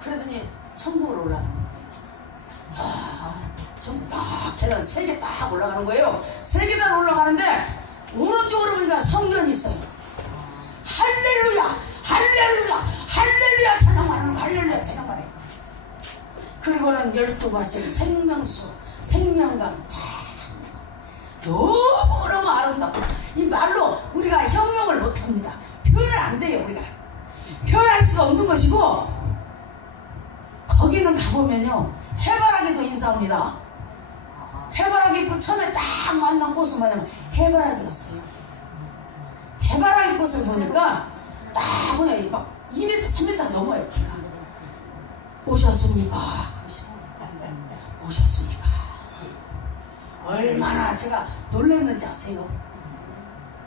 그러더니 천국으로 올라가는 거예요. 전부 딱 계단 3개 딱 올라가는 거예요. 3계단 올라가는데 오른쪽으로 보니까 성전이 있어요. 할렐루야 할렐루야 할렐루야 찬양하는 거, 할렐루야 찬양하네. 그리고는 12가지 생명수 생명강 다 너무너무 아름답고 이 말로 우리가 형용을 못합니다. 표현을 안 돼요. 우리가 표현할 수가 없는 것이고, 거기는 가보면요 해바라기도 인사합니다. 해바라기 꽃 처음에 딱 만난 꽃은 뭐냐면 해바라기였어요. 해바라기 꽃을 보니까 딱 보면 막 2m 3m 넘어요. 키가. 오셨습니까? 오셨습니까? 얼마나 제가 놀랐는지 아세요?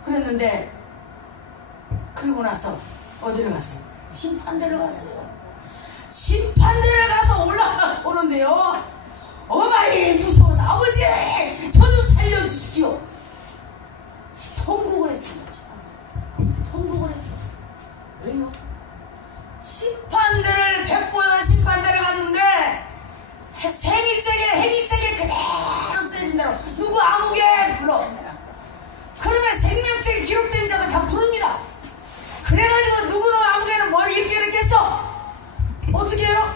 그랬는데 그리고 나서 어디를 갔어요? 심판대를 갔어요. 심판대를 가서 올라오는데요 어마이 무서워서 아버지 저 좀 살려주십시오. 통곡을 했어요. 통곡을 했어요. 왜요? 심판대를 뵙고서 심판대를 갔는데 생일책에 그대로 쓰여진 대로 누구 아무개 불러. 그러면 생명책에 기록된 자가 다 부릅니다. 그래가지고 누구는 아무개는 머리 이렇게 했어. 어떻게 해요?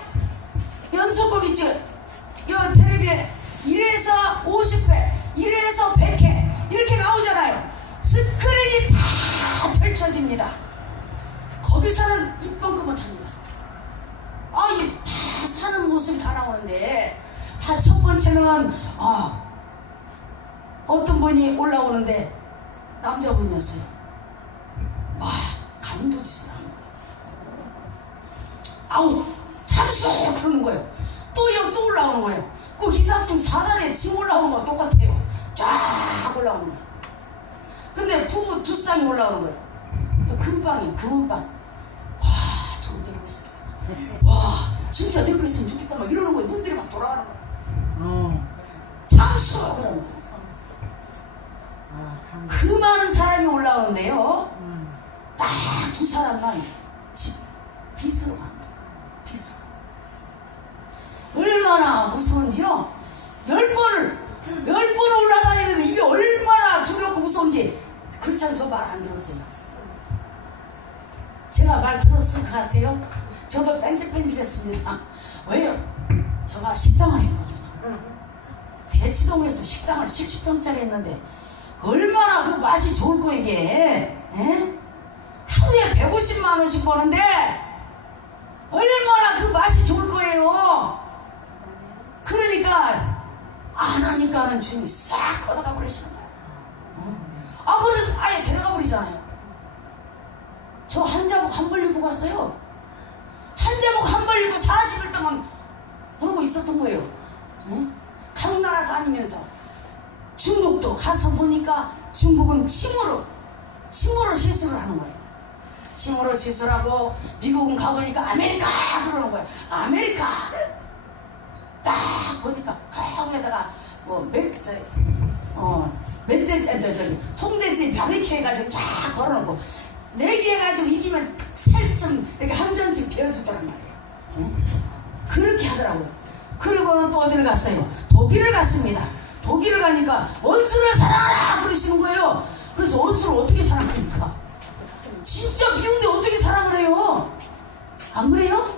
연속곡 있죠? 이 텔레비에 1에서 50회 1에서 100회 이렇게 나오잖아요. 스크린이 다 펼쳐집니다. 거기서는 입방구 못합니다. 다 사는 모습이 다 나오는데, 첫 번째는 어떤 분이 올라오는데 남자분이었어요. 감도짓을 하는 거예요. 참수 그러는 거예요. 또 올라오는 거예요. 그 기사층 4단에 짐 올라오는 거 똑같아요. 쫙 올라오는 거예요. 근데 부부 두 쌍이 올라오는 거예요. 금방이에요. 와, 저거 내 거 있으면 좋겠다. 와, 진짜 내 거 있으면 좋겠다. 막 이러는 거예요. 눈들이 막 돌아가는 거예요. 참수 그러는 거예요. 그 많은 사람이 올라오는데요. 딱 두 사람만 빗으로 가는 거예요. 빗으로. 얼마나 무서운지요. 10번을 올라다니는데 이게 얼마나 두렵고 무서운지. 그렇지 않아서 저 말 안 들었어요. 제가 말 들었을 것 같아요. 저도 뺀질뺀질했습니다. 왜요? 제가 식당을 했거든요. 대치동에서 식당을 70평짜리 했는데 얼마나 그 맛이 좋을 거 이게. 에? 하루에 150만 원씩 버는데 얼마나 그 맛이 좋을 거예요. 그러니까 안 하니까는 주인이 싹 걷어가 버리시는 거예요. 그래도 아예 데려가 버리잖아요. 저 한 자복 한 벌 입고 갔어요. 한 자복 한 벌 입고 40일 동안 그러고 있었던 거예요. 각 나라 다니면서. 중국도 가서 보니까 중국은 침으로 시술을 하는 거예요. 침으로 시술하고, 미국은 가보니까 아메리카 그러는 거예요. 아메리카. 딱 보니까 거기에다가 멧돼지 통돼지 바비큐 해가지고 쫙 걸어놓고 내기 해가지고 이기면 살 좀 이렇게 한 잔씩 베어주더란 말이에요. 그렇게 하더라고요. 그리고는 또 어디를 갔어요? 독일을 갔습니다. 독일을 가니까 원수를 사랑하라 그러시는 거예요. 그래서 원수를 어떻게 사랑합니까? 진짜 미운데 어떻게 사랑을 해요? 안 그래요?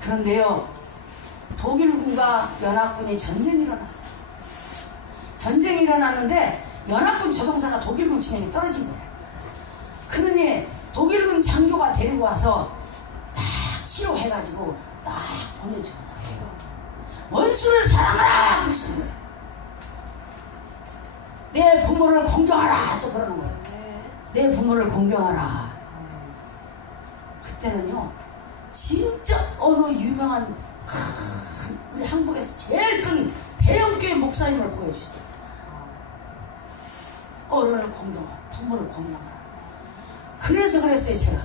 그런데요, 독일군과 연합군이 전쟁이 일어났어요. 전쟁이 일어났는데 연합군 조종사가 독일군 진영에 떨어진 거예요. 그러니 독일군 장교가 데리고 와서 딱 치료해가지고 딱 보내주는 거예요. 원수를 사랑하라 그러시는 거예요. 내 부모를 공경하라 또 그러는 거예요. 내 부모를 공경하라. 그때는요 진짜 어느 유명한 우리 한국에서 제일 큰 대형교회 목사님을 보여주셨잖아요. 어른을 공경하라, 부모를 공경하라. 그래서 그랬어요. 제가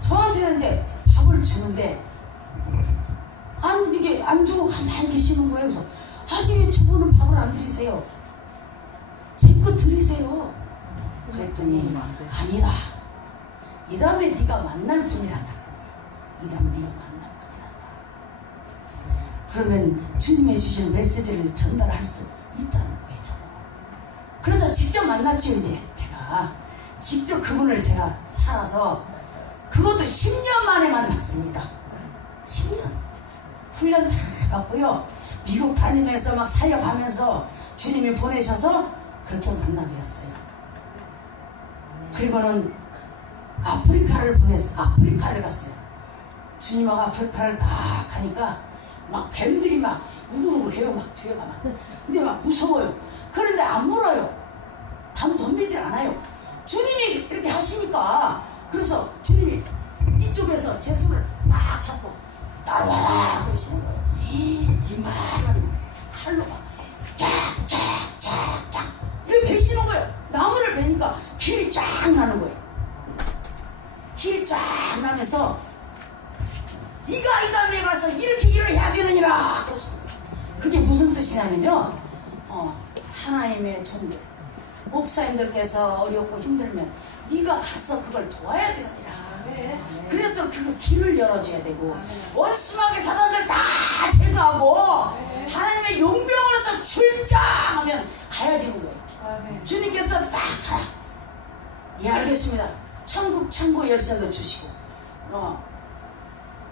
저한테는 이제 밥을 주는데 이게 안 주고 가만히 계시는 거예요. 그래서 왜 저분은 밥을 안 드리세요? 제 거 드리세요. 그랬더니 아니다. 이 다음에 네가 만날 분이란다. 이러면 네가 만나면 큰일 난다. 그러면 주님이 주신 메시지를 전달할 수 있다는 거예요. 저는. 그래서 직접 만났죠. 이제 제가 직접 그분을 제가 살아서 그것도 10년 만에 만났습니다. 10년 훈련 다 받고요. 미국 다니면서 막 사역하면서 주님이 보내셔서 그렇게 만남이었어요. 그리고는 아프리카를 갔어요. 주님하고 아프리카를 딱 가니까 막 뱀들이 막 우글우글해요. 막 뒤에가 막. 근데 막 무서워요. 그런데 안 물어요. 담 덤비질 않아요. 주님이 이렇게 하시니까. 그래서 주님이 이쪽에서 제 손을 막 잡고 따라와라 그러시는 거예요. 이만한 칼로 막 쫙쫙쫙쫙 이렇게 베시는 거예요. 나무를 베니까 길이 쫙 나는 거예요. 길이 쫙 나면서 네가 이 다음에 가서 이렇게 일을 해야 되느니라 그러시는 거예요. 그게 무슨 뜻이냐면요, 하나님의 종들 목사님들께서 어렵고 힘들면 네가 가서 그걸 도와야 되느니라. 그래서 그 길을 열어줘야 되고 원수막의 사단들 다 제거하고 하나님의 용병으로서 출장하면 가야 되는 거예요. 주님께서 딱 가라. 예, 알겠습니다. 천국 창고 열쇠도 주시고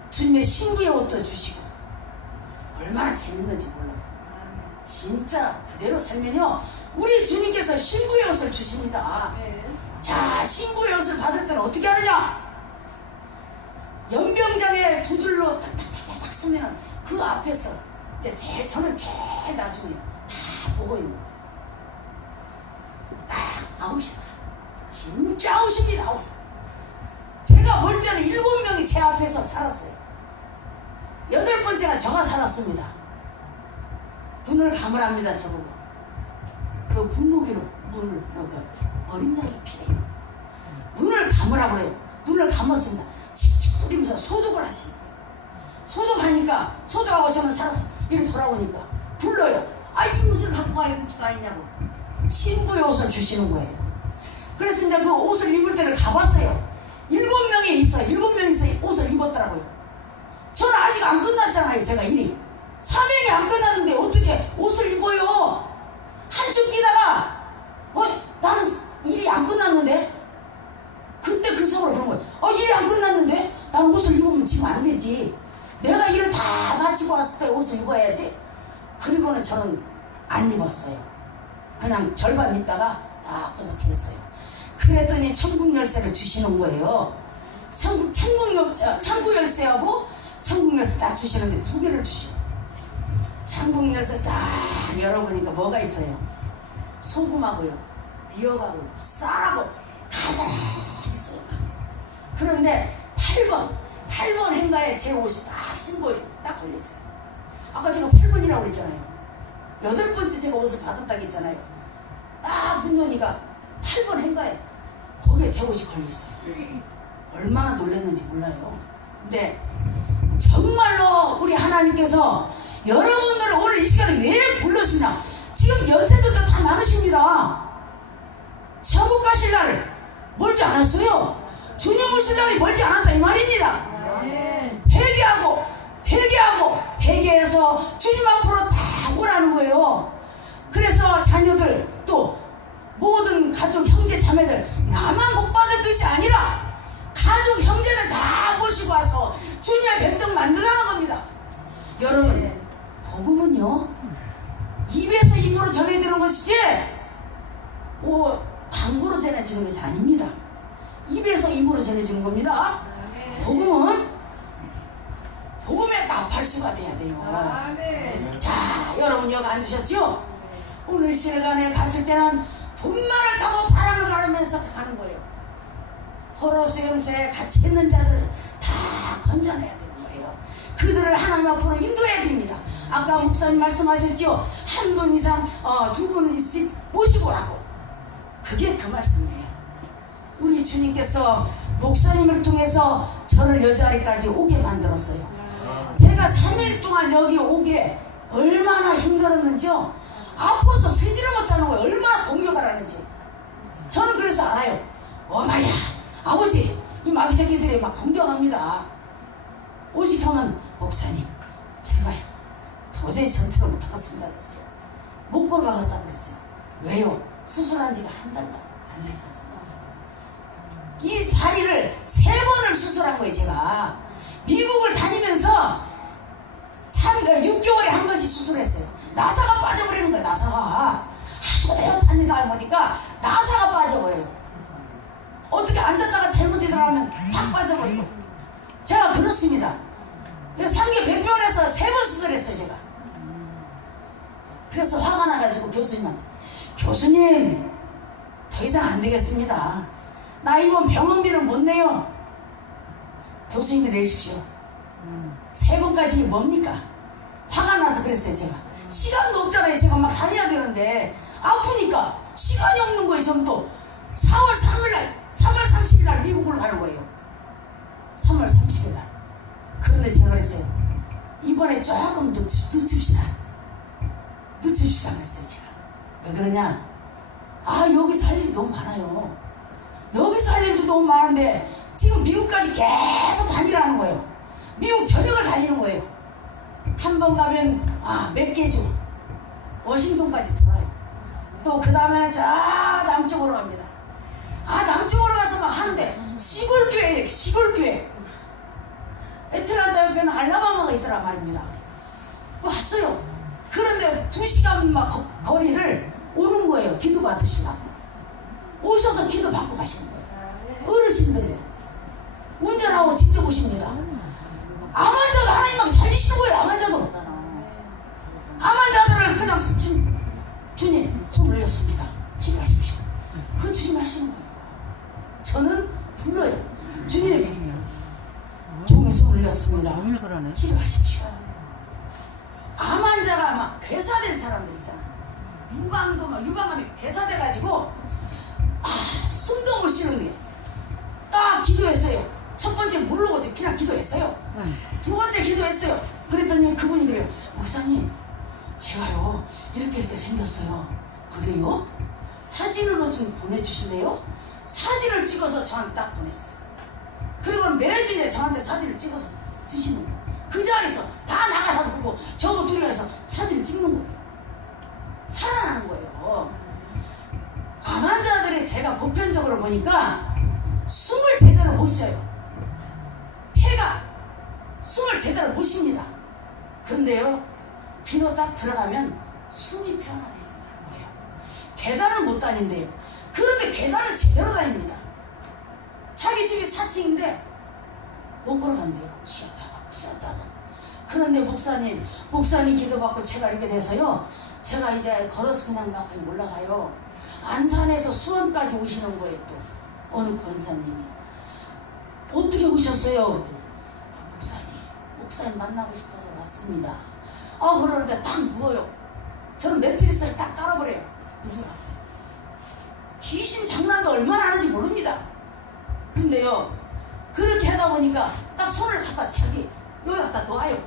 주님의 신부의 옷도 주시고 얼마나 재밌는지 몰라요. 진짜 그대로 살면요 우리 주님께서 신부의 옷을 주십니다. 자, 신부의 옷을 받을 때는 어떻게 하느냐? 연병장에 두 줄로 탁탁탁탁 쓰면 그 앞에서 이제 저는 제일 나중에 다 보고 있는 거예요. 딱 아웃이다. 진짜 아웃입니다. 아웃. 제가 볼 때는 7명이 제 앞에서 살았어요. 8번째가 저가 살았습니다. 눈을 감으랍니다. 저보고 그 분무기로 눈을 어린 나이 피해요. 눈을 감으라고 그래요. 눈을 감았습니다. 칙칙 뿌리면서 소독을 하시는 거예요. 소독하니까 소독하고 저는 살아서 이렇게 돌아오니까 불러요. 이 옷을 갖고 가 있냐고. 신부의 옷을 주시는 거예요. 그래서 이제 그 옷을 입을 때를 가봤어요. 7명이 있어요. 7명이서 옷을 입었더라고요. 저는 아직 안 끝났잖아요. 제가 일이 사명이 안 끝났는데 어떻게 옷을 입어요? 한쪽 끼다가 나는 일이 안 끝났는데 그때 그 속으로 그런 거예요. 일이 안 끝났는데 나는 옷을 입으면 지금 안 되지. 내가 일을 다 마치고 왔을 때 옷을 입어야지. 그리고는 저는 안 입었어요. 그냥 절반 입다가 다 벗어했어요. 그랬더니 천국 열쇠를 주시는 거예요. 천국 열쇠하고 천국 열쇠 딱 주시는데 2개를 주시고 천국 열쇠 딱 열어보니까 뭐가 있어요? 소금하고요, 미역하고 쌀하고 가득 있어요. 그런데 8번 행가에 제 옷이 딱 신부에 딱 걸려있어요. 아까 제가 8번이라고 그랬잖아요. 8번째 제가 옷을 받았다고 했잖아요. 딱 문연이가 8번 행가에 거기에 제 옷이 걸려있어요. 얼마나 놀랐는지 몰라요. 근데 정말로 우리 하나님께서 여러분들을 오늘 이 시간에 왜 불러시나? 지금 연세들도 다 많으십니다. 천국 가실 날 멀지 않았어요. 주님 오실 날이 멀지 않았다 이 말입니다. 회개해서 주님 앞으로 다 오라는 거예요. 그래서 자녀들 또 모든 가족 형제 자매들 나만 못 받을 것이 아니라 가족 형제들 다 모시고 와서 주님의 백성 만들라는 겁니다. 여러분, 복음은요 입에서 입으로 전해지는 것이지 광고로 전해지는 것이 아닙니다. 입에서 입으로 전해지는 겁니다. 복음의 나팔수가 돼야 돼요. 자, 여러분 여기 앉으셨죠? 오늘 시간에 갔을 때는 분말을 타고 바람을 가르면서 가는 거예요. 호로수염소에 갇혀있는 자들을 다 건져내야 되는 거예요. 그들을 하나님 앞으로 인도해야 됩니다. 아까 목사님 말씀하셨죠? 1분 이상 2분씩 모시고 오라고. 그게 그 말씀이에요. 우리 주님께서 목사님을 통해서 저를 이 자리까지 오게 만들었어요. 제가 3일 동안 여기 오게 얼마나 힘들었는지요. 아파서 서지를 못하는 거예요. 얼마나 공격을 하는지. 저는 그래서 알아요. 어마야 아버지 이 마귀 새끼들이 막 공격합니다. 오직 하면 목사님 제가 도저히 전체를 못하겠습니다 그랬어요. 못 걸어가겠다 그랬어요. 왜요? 수술한 지가 한 달도 안 됐거든요. 이 다리를 3번을 수술한 거예요. 제가 미국을 다니면서 6개월에 한 번씩 수술했어요. 나사가 빠져버리는 거예요. 나사가 하도 다니다 보니까 나사가 빠져버려요. 어떻게 앉았다가 잘못 일어나면 다 빠져버리고. 제가 그렇습니다. 상계 배변에서 3번 수술했어요. 제가. 그래서 화가 나가지고 교수님한테, 교수님 더 이상 안 되겠습니다. 나 이번 병원비는 못 내요. 교수님이 내십시오. 3번까지 뭡니까? 화가 나서 그랬어요. 제가 시간도 없잖아요. 제가 막 다녀야 되는데 아프니까 시간이 없는 거예요. 전부 4월 30일 날 미국을 가는 거예요. 3월 30일 날. 그런데 제가 그랬어요. 이번에 조금 늦춥시다 그랬어요. 제가 왜 그러냐, 여기서 할 일이 너무 많아요. 여기서 할 일도 너무 많은데 지금 미국까지 계속 다니라는 거예요. 미국 전역을 다니는 거예요. 한 번 가면 몇 개 주 워싱턴까지 돌아요. 또 그 다음에 저 남쪽으로 갑니다. 남쪽으로 가서 막 하는데 시골교회, 이렇게 시골교회, 애틀란타 옆에는 알라바마가 있더라 말입니다. 왔어요. 그런데 2시간 막 거리를 오는 거예요. 기도 받으시려고. 오셔서 기도 받고 가시는 거예요. 어르신들이에요. 운전하고 직접 오십니다. 암 환자도 하나님하고 살리시는 거예요. 암 환자도. 암 환자들을 그냥 주님 손 올렸습니다. 치료하십시오. 그 주님이 하시는 거예요. 저는 불러요. 주님 종이 손 올렸습니다. 치료하십시오. 암 환자가 막 괴사된 사람들 있잖아. 유방암이 괴사돼가지고 숨도 못 쉬는 거예요. 딱 기도했어요. 첫 번째 모르고 그냥 기도했어요. 2번째 기도했어요. 그랬더니 그분이 그래요. 목사님 제가요 이렇게 생겼어요. 그래요? 사진으로 좀 보내주실래요? 사진을 찍어서 저한테 딱 보냈어요. 그리고 매주에 저한테 사진을 찍어서 주시는 거예요. 그 자리에서 다 나가서 보고 저거 둘이서 사진을 찍는 거예요. 살아나는 거예요. 암 환자들이 제가 보편적으로 보니까 숨을 제대로 못 쉬어요. 폐가 숨을 제대로 못 쉽니다. 그런데요, 기도 딱 들어가면 숨이 편안해진다는 거예요. 계단을 못 다닌대요. 그런데 계단을 제대로 다닙니다. 자기 집이 4층인데 못 걸어간대요. 쉬었다가. 그런데 목사님 기도받고 제가 이렇게 돼서요, 제가 이제 걸어서 그냥 막 올라가요. 안산에서 수원까지 오시는 거예요. 또 어느 권사님이 어떻게 오셨어요? 목사님 만나고 싶어서 왔습니다. 그러는데 딱 누워요. 저는 매트리스를 딱 깔아버려요. 누구야? 귀신 장난도 얼마나 하는지 모릅니다. 근데요, 그렇게 하다 보니까 딱 손을 갖다 여기 갖다 놓아요.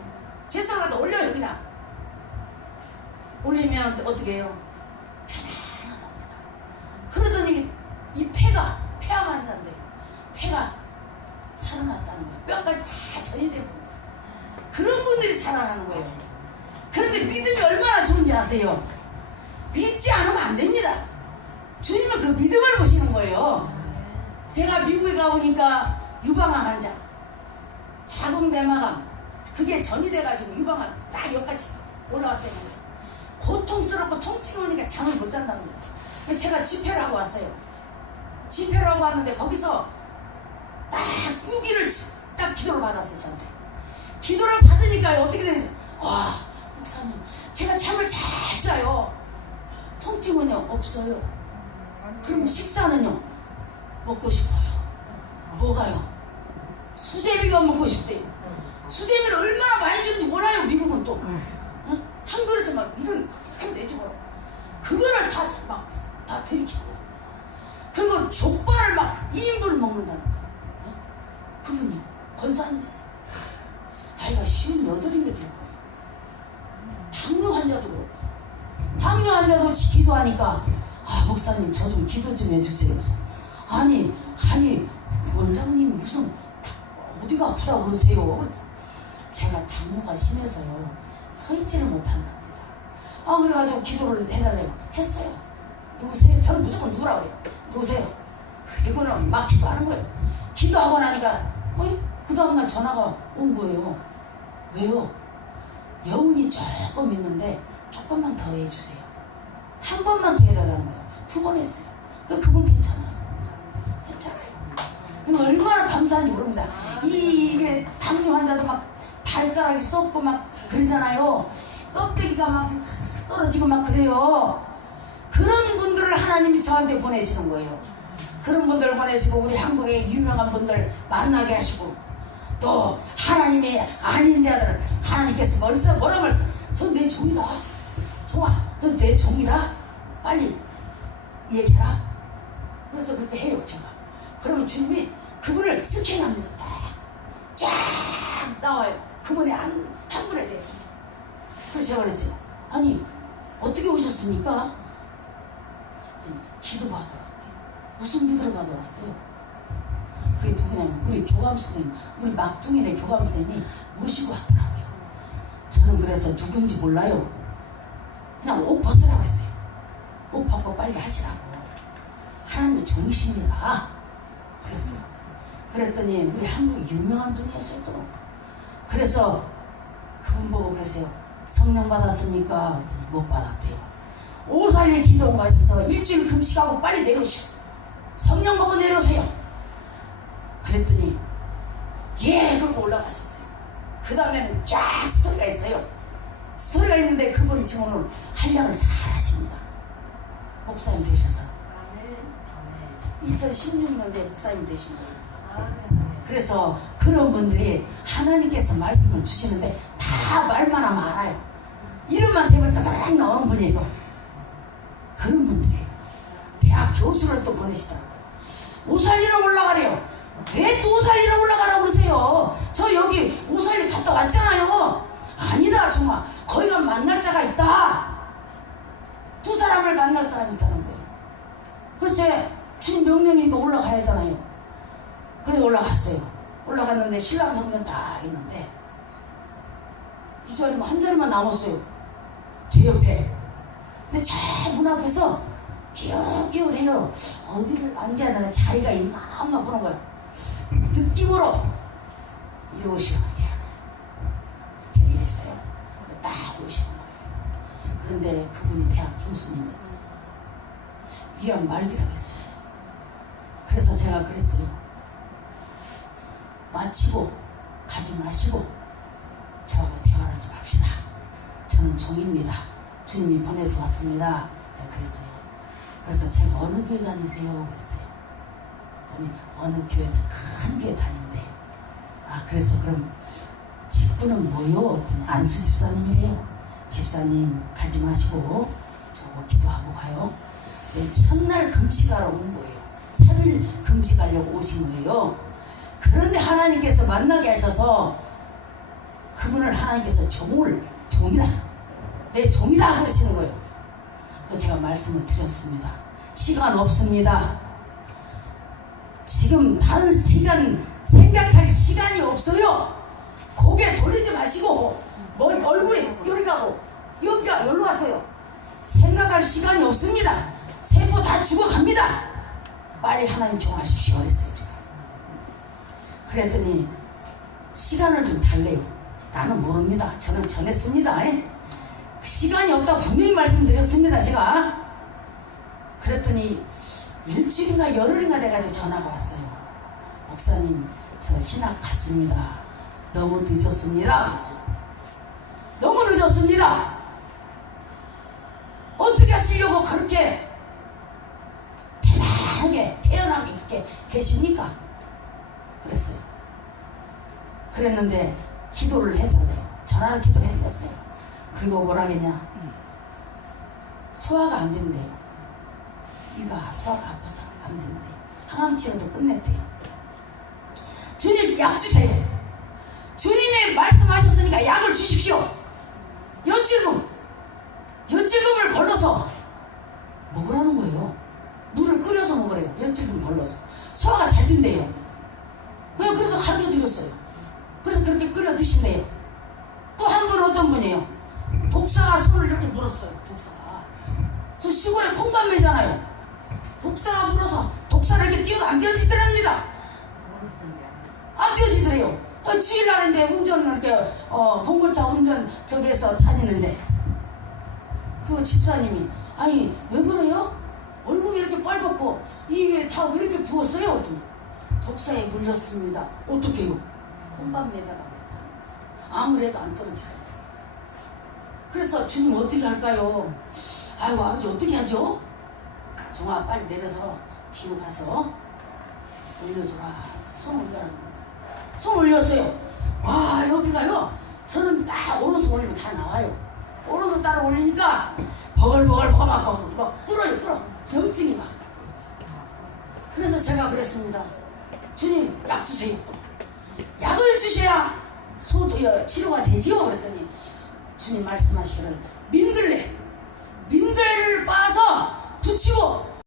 제 손을 갖다 올려요. 그냥 올리면 어떻게 해요? 편안하답니다. 그러더니 이 폐암 환자인데 폐가 살아났다는 거예요. 뼈까지 다 전이된 분들, 그런 분들이 살아나는 거예요. 그런데 믿음이 얼마나 좋은지 아세요? 믿지 않으면 안 됩니다. 주님은 그 믿음을 보시는 거예요. 제가 미국에 가보니까 유방암 환자, 자궁내막암, 그게 전이 돼가지고 유방암 딱 여기까지 올라왔다는 거예요. 고통스럽고 통증이 오니까 잠을 못 잔다는 거예요. 제가 집회를 하고 왔어요. 집회를 하고 왔는데 거기서 딱 6일을 딱 기도를 받았어요. 저한테 기도를 받으니까 어떻게 되는지, 목사님 제가 잠을 잘 자요. 통증은요 없어요. 그럼 식사는요 먹고 싶어요. 뭐가요? 수제비가 먹고 싶대요. 수제비를 얼마나 많이 주는지 몰라요. 미국은 또 한 그릇에 막 이런 큰 내주고 그거를 다 들이키고, 그리고 족발을 막 2인분을 먹는다는 거예요. 그분이요 권사님이세요. 나이가 58인가 될 거예요. 당뇨 환자도 그렇고, 당뇨 환자도 기도하니까 목사님 저 좀 기도 좀 해주세요. 아니 원장님이 무슨 어디가 아프다고 그러세요? 제가 당뇨가 심해서요 서 있지를 못한답니다. 그래가지고 기도를 해달래요. 했어요. 누우세요. 저는 무조건 누우라 그래요. 누우세요. 그리고는 막 기도하는 거예요. 기도하고 나니까 그 다음날 전화가 온 거예요. 왜요? 여운이 조금 있는데 조금만 더 해주세요. 한 번만 더 해달라는 거예요. 2번 했어요. 그분 괜찮아요. 이거 얼마나 감사한지 모릅니다. 이게 당뇨 환자도 막 발가락이 썩고 막 그러잖아요. 껍데기가 막 떨어지고 막 그래요. 그런 분들을 하나님이 저한테 보내시는 거예요. 그런 분들 보내시고 우리 한국의 유명한 분들 만나게 하시고 또 하나님의 아닌 자들은 하나님께서 뭐라 말씀? 전 내 종이다. 종아, 너 내 종이다. 빨리 얘기해라. 그래서 그렇게 해요 제가. 그러면 주님이 그분을 스캔합니다. 쫙 나와요. 그분의 한 분에 대해서. 그래서 제가 그랬어요. 아니 어떻게 오셨습니까? 기도 받으러 왔대요. 무슨 기도를 받으러 왔어요? 그게 누구냐면 우리 교감선생님, 우리 막둥이네 교감선생님이 모시고 왔더라고요. 저는 그래서 누군지 몰라요. 그냥 옷 벗으라고 했어요. 옷 벗고 빨리 하시라고. 하나님의 종이십니다. 그랬어요. 그랬더니 우리 한국에 유명한 분이었어요 또. 그래서 그분 보고 그랬어요. 성령 받았습니까? 그랬더니 못 받았대요. 오살리 기도원 가셔서 일주일 금식하고 빨리 내려오시오. 성령 먹고 내려오세요. 그랬더니 예 그러고 올라가셨어요. 그 다음에는 쫙 스토리가 있어요. 스토리가 있는데 그분은 지금 오늘 한량을 잘 하십니다. 목사님 되셔서 2016년도에 목사님 되신 거예요. 그래서 그런 분들이 하나님께서 말씀을 주시는데 다 말만 하면 알아요. 이름만 대면 따닥 나오는 분이에요. 그런 분들이에요. 대학 교수를 또 보내시더라고요. 오살리로 올라가래요. 왜 또 오살리로 올라가라고 그러세요? 저 여기 오살리 갔다 왔잖아요. 아니다 정말 거기 가면 만날 자가 있다. 두 사람을 만날 사람이 있다는 거예요. 그래서 제가 주님 명령이니까 올라가야 하잖아요. 그래서 올라갔어요. 올라갔는데 신랑 성전 다 있는데 이 자리만 한 자리만 남았어요. 제 옆에. 근데 저 문 앞에서 기웃기웃해요. 어디를 앉아야 되나 자리가 있나 한번 보는 거예요. 느낌으로 이러고 오시라고 제가 이랬어요. 딱 오시는 거예요. 그런데 그분이 대학 교수님이었어요. 위험 말기라고 했어요. 그래서 제가 그랬어요. 마치고 가지 마시고 저하고 대화를 좀 합시다. 저는 종입니다. 주님이 보내서 왔습니다. 제가 그랬어요. 그래서 제가 어느 교회 다니세요? 그랬어요. 그랬더니 어느 교회 큰 교회 다닌대요. 그래서 그럼 직분은 뭐요? 그랬더니 안수 집사님이래요. 집사님 가지 마시고 저거 기도하고 가요. 첫날 금식하러 온 거예요. 3일 금식하려고 오신 거예요. 그런데 하나님께서 만나게 하셔서 그분을 하나님께서 종이다. 내 종이다 그러시는 거예요. 그래서 제가 말씀을 드렸습니다. 시간 없습니다. 지금 다른 시간 생각할 시간이 없어요. 고개 돌리지 마시고 머리 얼굴에 여기 가고 여기가 여기로 가세요. 생각할 시간이 없습니다. 세포 다 죽어갑니다. 빨리 하나님 정하십시오 그랬어요. 제가. 그랬더니 시간을 좀 달래요. 나는 모릅니다. 저는 전했습니다. 시간이 없다고 분명히 말씀드렸습니다. 제가. 그랬더니 일주일인가 열흘인가 돼가지고 전화가 왔어요. 목사님 저 신학 갔습니다. 너무 늦었습니다. 너무 늦었습니다. 어떻게 하시려고 그렇게 태연하게 이렇게 계십니까? 그랬어요. 그랬는데 기도를 해달래요. 전화로 기도를 해드렸어요. 그리고 뭐라겠냐, 소화가 안 된대요. 이가 소화가 아파서 안 된대요. 항암치료도 끝냈대요. 주님 약 주세요. 주님이 말씀하셨으니까 약을 주십시오. 엿질금을 걸러서 먹으라는 거예요. 물을 끓여서 먹으래요. 엿질금 걸러서 소화가 잘 된대요. 그래서 가르쳐 드렸어요. 그래서 그렇게 끓여 드신대요. 또 한 분은 어떤 분이에요? 독사가 손을 이렇게 물었어요. 독사가. 저 시골에 콩밤매잖아요. 독사가 물어서 독사를 이렇게 띄워도 안 띄워지더랍니다. 안 띄워지더래요. 주일날인데 운전을 이렇게 봉골차 운전 저기에서 다니는데 그 집사님이 아니 왜 그래요? 얼굴이 이렇게 빨갛고 이게 다 왜 이렇게 부었어요? 어떤 독사에 물렸습니다. 어떻게요? 콩밤매다가 그랬다. 아무래도 안 떨어지더라고요. 그래서 주님 어떻게 할까요? 아이고 아버지 어떻게 하죠? 정아 빨리 내려서 뒤로 가서 올려줘라. 손 올려라. 손 올렸어요. 와 여기가요. 저는 딱 오른손 올리면 다 나와요. 오른손 따라 올리니까 버글버글 막 끓어. 염증이 막. 그래서 제가 그랬습니다. 주님 약 주세요 또. 약을 주셔야 치료가 되지요. 그랬더니 주님 말씀하시기를 민들레를 빻아서 붙이고